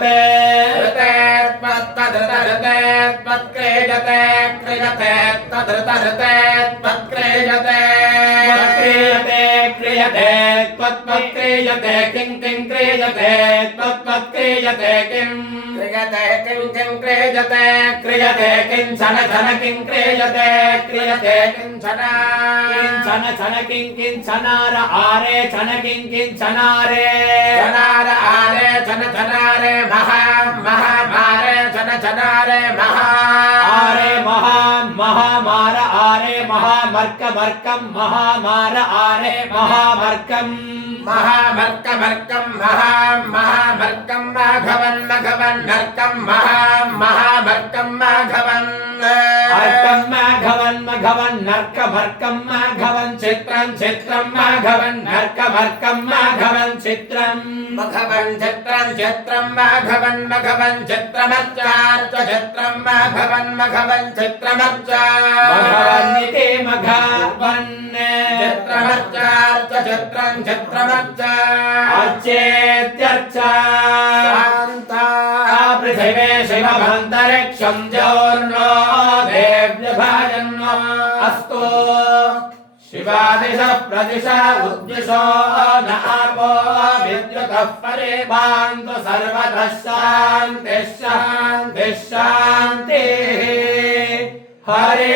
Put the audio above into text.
क्रियते ऋते त्वत्तदृतऋते त्वत्क्रियते क्रियते तदृतऋते त्वत्क्रियते क्रियते क्रियते त्वत्क्रियते किं किं क्रियते त्वत्क्रियते किं क्रियते किं किं क्रियते क्रियते किंचन छन किं क्रियते क्रियते किंचन किंचन छन किं किंचनार आरे छन किं किंचनारे छनार आरे छन छनारे महा महा मारे छन छनारे महा आरे महा महामार आरे महामर्कमर्कं महामार आरे महामर्कं महामर्कमर्कं महामर्कं माघवन् मघवन् नर्कं महामर्कं माघवन् अर्कं माघवन् मघवन् नर्कमर्कं माघवन् चित्रं चित्रं माघवन् नर्कमर्कं माघवन् चित्रं मघवन् चित्रं चित्रं माघवन् मघवन् चित्रमर्चार्च चित्रं माघवन् मघवन् चित्रमर्चार्च मघवन्निते मघवन् चित्रमर्चार्च चित्रं चित्रमर्च अर्चेत्यर्चा शान्ता पृथिवे शिवमन्तरिक्षं ज्योर्नो देव्यभाजन्नो अस्तु शिवादिशः प्रदिशा उद्दिशो न आपो विद्युतः परे भान्तु सर्वतः शान्तिः शान्तिः शान्तिः हरे